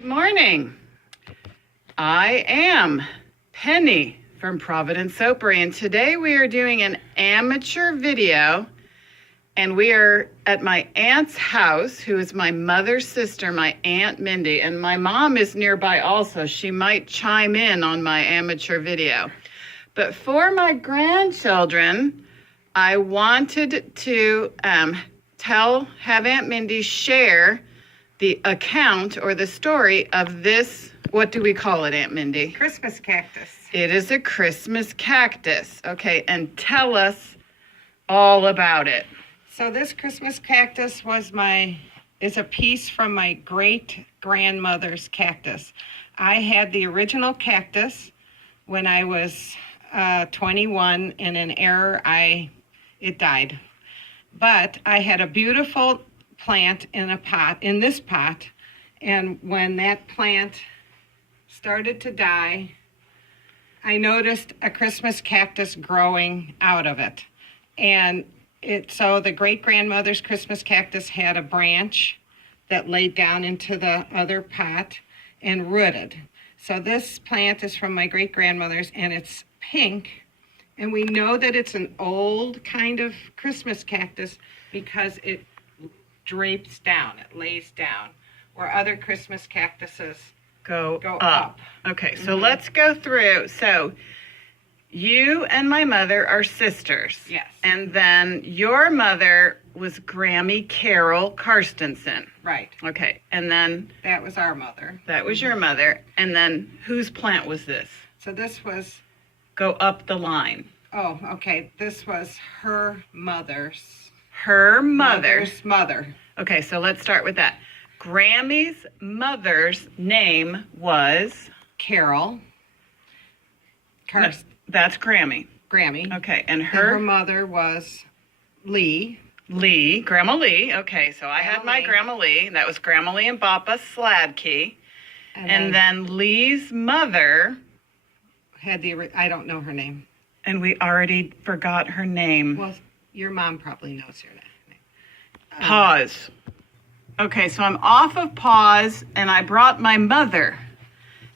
Good morning. I am Penny from Providence Soapery, and today we are doing an amateur video, and we are at my aunt's house, who is my mother's sister, my Aunt Mindy, and my mom is nearby also. She might chime in on my amateur video. But for my grandchildren, I wanted to have Aunt Mindy share the account or the story of this, what do we call it, Aunt Mindy? Christmas cactus. It is a Christmas cactus. Okay, and tell us all about it. So this Christmas cactus is a piece from my great-grandmother's cactus. I had the original cactus when I was 21, and in error, it died. But I had a beautiful plant in this pot, and when that plant started to die, I noticed a Christmas cactus growing out of it. And so the great-grandmother's Christmas cactus had a branch that laid down into the other pot and rooted. So this plant is from my great-grandmother's, and it's pink. And we know that it's an old kind of Christmas cactus because it drapes down, it lays down, where other Christmas cactuses Go up. Okay, so let's go through. So you and my mother are sisters. Yes. And then your mother was Grammy Carol Karstensen. Right. Okay, and then That was our mother. that was your mother. And then whose plant was this? So this was, Go up the line. okay, this was her mother's Her mother. mother. Okay, so let's start with that. Grammy's mother's name was? Carol. That's Grammy. Grammy. Okay, and And her her mother was Lee. Lee, Grandma Lee. Okay, so I had Grandma my Lee. Grandma Lee. That was Grandma Lee and Papa Sladkey. And then Lee's mother, had I don't know her name. and we already forgot her name. Well, your mom probably knows her name. Pause. Okay, so I'm off of pause, and I brought my mother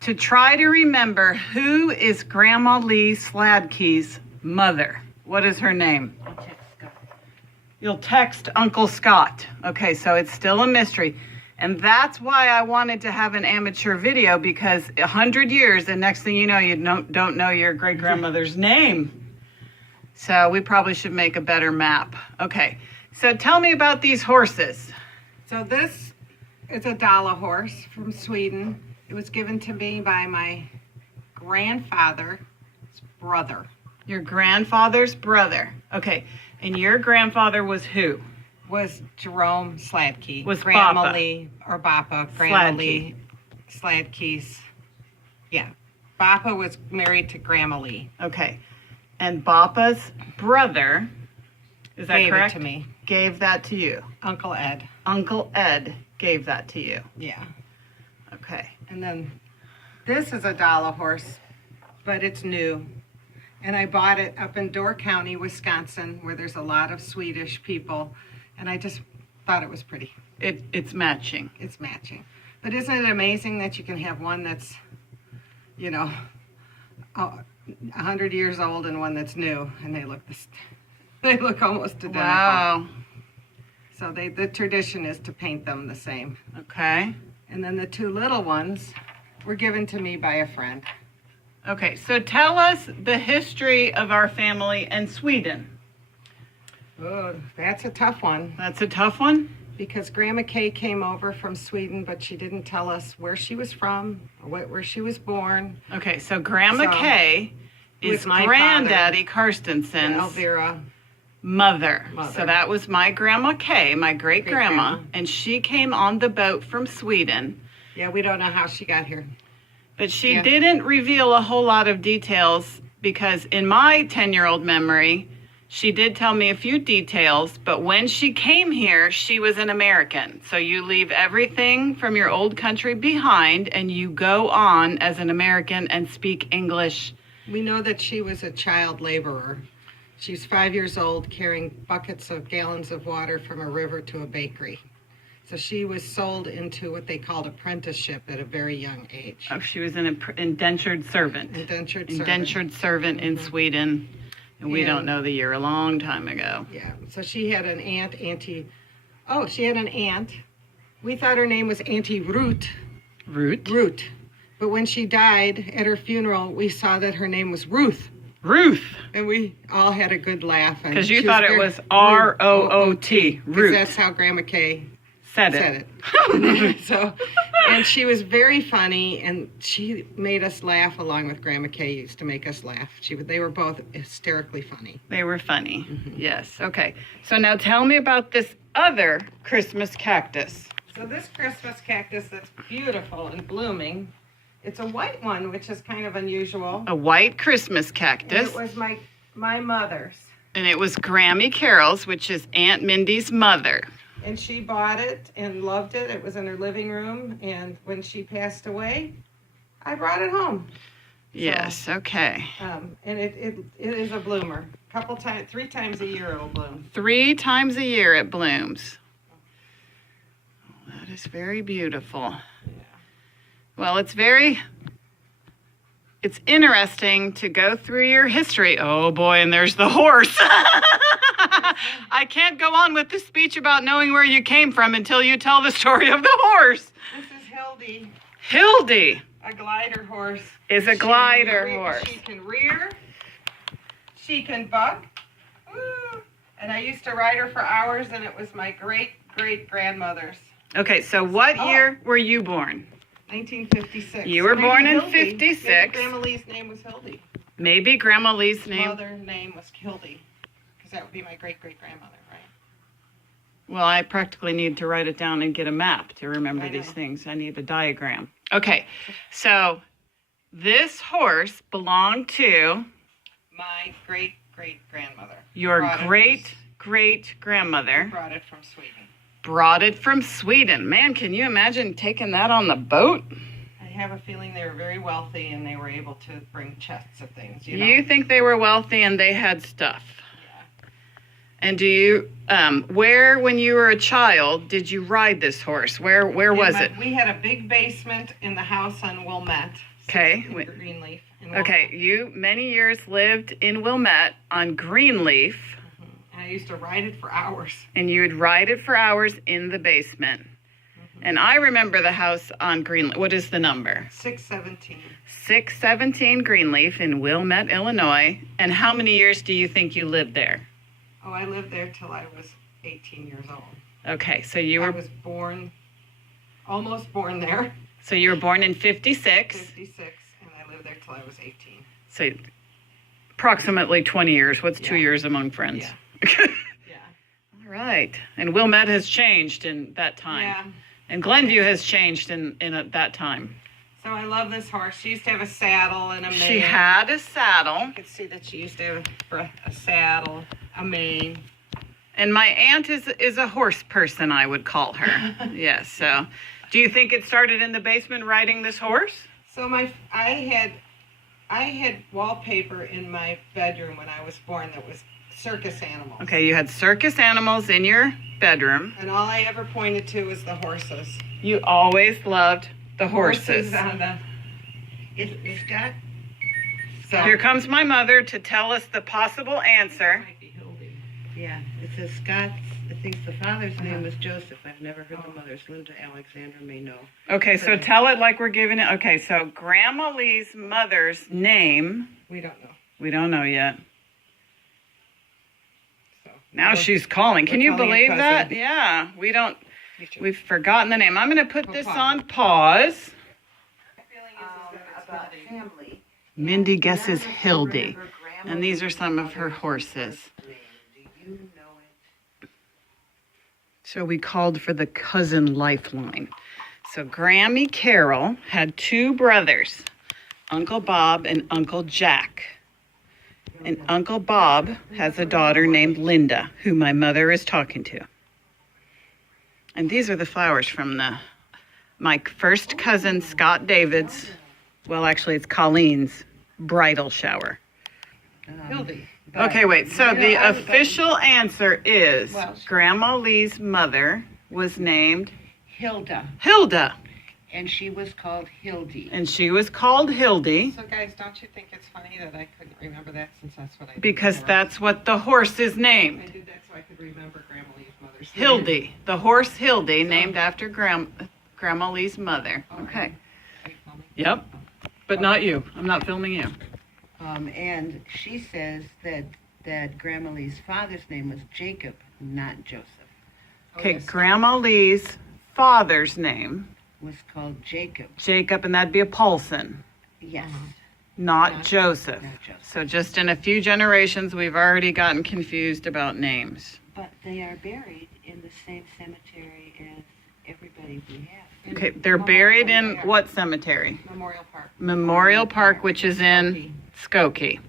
to try to remember who is Grandma Lee Sladkey's mother. What is her name? You'll text Uncle Scott. Okay, so it's still a mystery. And that's why I wanted to have an amateur video, because 100 years, and next thing you know, you don't know your great-grandmother's name. So we probably should make a better map. Okay, so tell me about these horses. So this is a Dala horse from Sweden. It was given to me by my grandfather's brother. Your grandfather's brother. Okay, and your grandfather was who? Was Jerome Sladkey. Was Grandma Papa. Lee, or Bappa. Grandma Sladkey. Lee Sladkey's. Yeah. Bappa was married to Grandma Lee. Okay, and Papa's brother, is that Gave correct? it to me. Gave that to you. Uncle Ed. Uncle Ed gave that to you. Yeah. Okay. And then this is a Dala horse, but it's new. And I bought it up in Door County, Wisconsin, where there's a lot of Swedish people. And I just thought it was pretty. It's matching. It's matching. But isn't it amazing that you can have one that's, 100 years old and one that's new, and they look almost identical. Wow. So the tradition is to paint them the same. Okay. And then the two little ones were given to me by a friend. Okay, so tell us the history of our family and Sweden. Oh, that's a tough one. That's a tough one? Because Grandma Kay came over from Sweden, but she didn't tell us where she was from or where she was born. Okay, so Grandma So, Kay is with my Granddaddy Karstensen's Elvira. mother. Mother. So that was my Grandma Kay, my great-grandma, Great-grandma. and she came on the boat from Sweden. Yeah, we don't know how she got here. But she Yeah. didn't reveal a whole lot of details, because in my 10-year-old memory, she did tell me a few details, but when she came here, she was an American. So you leave everything from your old country behind, and you go on as an American and speak English. We know that she was a child laborer. She's 5 years old, carrying buckets of gallons of water from a river to a bakery. So she was sold into what they called apprenticeship at a very young age. Oh, she was an indentured servant. Indentured servant in Sweden. And we don't know the year, a long time ago. Yeah. So she had an she had an aunt. We thought her name was Auntie Root. Root. But when she died at her funeral, we saw that her name was Ruth. Ruth. And we all had a good laugh. Because you thought it was R-O-O-T. Ruth. That's how Grandma Kay said it. So, and she was very funny, and she made us laugh along with Grandma Kay used to make us laugh. They were both hysterically funny. They were funny. Yes. Okay. So now tell me about this other Christmas cactus. So this Christmas cactus that's beautiful and blooming, it's a white one, which is kind of unusual. A white Christmas cactus. And it was my mother's. And it was Grammy Carol's, which is Aunt Mindy's mother. And she bought it and loved it. It was in her living room. And when she passed away, I brought it home. Yes, okay. And it is a bloomer. 3 times a year it will bloom. 3 times a year it blooms. Oh, that is very beautiful. Yeah. Well, it's interesting to go through your history. Oh boy, and there's the horse. I can't go on with the speech about knowing where you came from until you tell the story of the horse. This is Hildy. Hildy. A glider horse. Is a glider horse. She can rear. She can buck. Woo. And I used to ride her for hours, and it was my great-great-grandmother's. Okay, so what year were you born? 1956. You were born in Hildy. 56. Maybe Grandma Lee's name was Hildy. Maybe Grandma Lee's name. Mother's name was Hildy. Because that would be my great-great-grandmother, right? Well, I practically need to write it down and get a map to remember these things. I need a diagram. Okay, so this horse belonged to my great-great-grandmother. Your great-great-grandmother. Brought it from Sweden. Brought it from Sweden. Man, can you imagine taking that on the boat? I have a feeling they were very wealthy and they were able to bring chests of things. You know? You think they were wealthy and they had stuff? Yeah. And do you, when you were a child, did you ride this horse? Where was it? We had a big basement in the house on Wilmette. Okay. Greenleaf. Okay, you many years lived in Wilmette on Greenleaf. And I used to ride it for hours. And you would ride it for hours in the basement. And I remember the house on Greenleaf. What is the number? 617. 617 Greenleaf in Wilmette, Illinois. And how many years do you think you lived there? Oh, I lived there till I was 18 years old. Okay, so I was almost born there. So you were born in 56. 56, and I lived there till I was 18. So approximately 20 years. What's 2 years among friends? Yeah. Yeah. All right. And Wilmette has changed in that time. Yeah. And Glenview has changed in that time. So I love this horse. She used to have a saddle and a mane. She had a saddle. You could see that she used to have a saddle, a mane. And my aunt is a horse person, I would call her. Yes. So do you think it started in the basement riding this horse? So I had wallpaper in my bedroom when I was born that was circus animals. Okay, you had circus animals in your bedroom. And all I ever pointed to was the horses. You always loved the horses. On the... It's got... So here comes my mother to tell us the possible answer. Might be Hildy. Yeah, it says Scott's... I think the father's name was Joseph. I've never heard the mother's. Linda Alexander may know. Okay, so tell it like we're giving it. Okay, so Grandma Lee's mother's name. We don't know. We don't know yet. So Now she's calling. Can you calling believe a that? cousin. Yeah, Me too. we've forgotten the name. I'm going to put this pause. on pause. About family. Mindy guesses None of us Hildy. remember Grandma And these are Lee's some of her mother's horses. first name. Do you know it? So we called for the cousin lifeline. So Grammy Carol had 2 brothers, Uncle Bob and Uncle Jack. And Uncle Bob has a daughter named Linda, who my mother is talking to. And these are the flowers from my first cousin, Scott David's, well, actually it's Colleen's bridal shower. Hildy. Okay, wait. So the official answer is Well, Grandma Lee's mother was named Hilda, Hilda. and she was called Hildy. And she was called Hildy So guys, don't you think it's funny that I couldn't remember that since that's what I did? because that's what the horse is I named. did that so I could remember Grandma Lee's mother's name. Hildy. The horse Hildy, named after Grandma Lee's mother. Okay. Are you filming? Yep. But not you. I'm not filming you. And she says that Grandma Lee's father's name was Jacob, not Joseph. Okay, yes. Grandma Lee's father's name, Was called Jacob. Jacob, and that'd be a Paulson, Yes, not Not- Joseph. not Joseph. So just in a few generations, we've already gotten confused about names. But they are buried in the same cemetery as everybody we have. Okay, they're buried in what cemetery? Memorial Park. Memorial Park, which is in Skokie,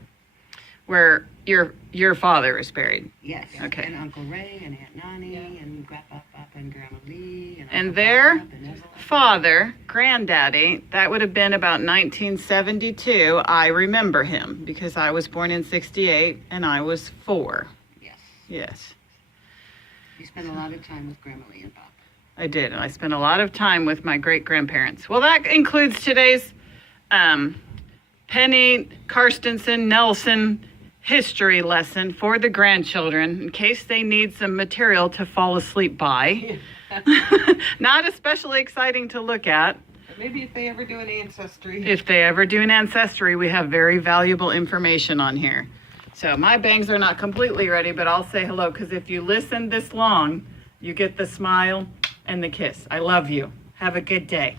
where your father is buried. Yes. Okay. And Uncle Ray and Aunt Nani Yeah. and Grandpa and Grandma Lee and And Uncle their Bob and Evelyn. father, granddaddy, that would have been about 1972. I remember him because I was born in 68 and I was 4. Yes. Yes, We spent a lot of time with Grandma Lee and Bob. I did. And I spent a lot of time with my great grandparents. Well, that includes today's Penny Karstensen Nelson history lesson for the grandchildren in case they need some material to fall asleep by. Not especially exciting to look at. But maybe if they ever do an ancestry. If they ever do an ancestry, we have very valuable information on here. So my bangs are not completely ready, but I'll say hello because if you listen this long, you get the smile and the kiss. I love you. Have a good day.